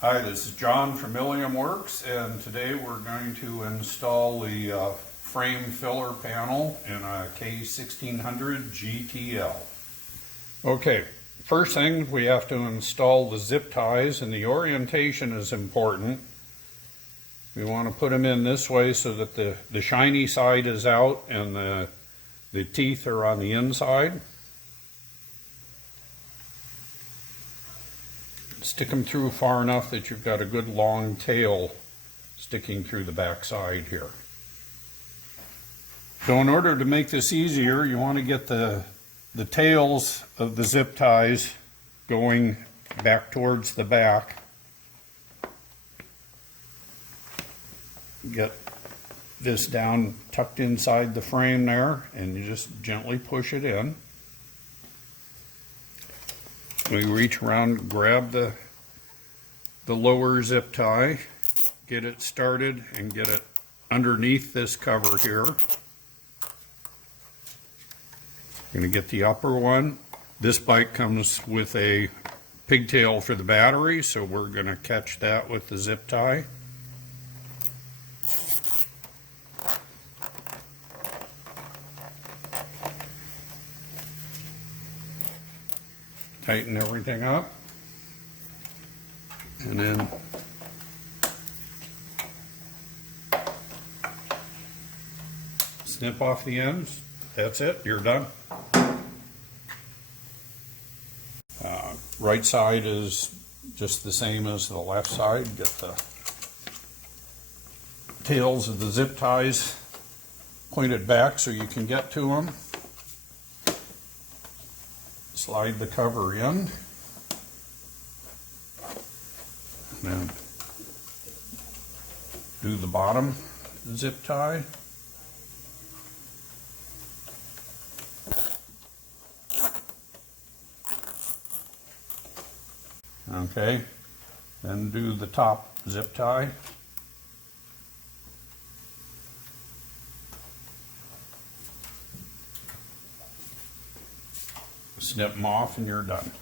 Hi, this is John from ILIUMWORKS, and today we're going to install the frame filler panel in a K1600 GTL. Okay, first thing, we have to install the zip ties, and the orientation is important. We want to put them in this way so that the shiny side is out and the teeth are on the inside. Stick them through far enough that you've got a good long tail sticking through the back side here. So in order to make this easier, you want to get the tails of the zip ties going back towards the back. Get this down tucked inside the frame there, and you just gently push it in. We reach around, grab the lower zip tie, get it started, and get it underneath this cover here. Going to get the upper one. This bike comes with a pigtail for the battery, so we're going to catch that with the zip tie. Tighten everything up, and then snip off the ends. That's it, you're done. Right side is just the same as the left side. Get the tails of the zip ties pointed back so you can get to them. Slide the cover in, and then do the bottom zip tie. Okay, then do the top zip tie. Snip them off and you're done.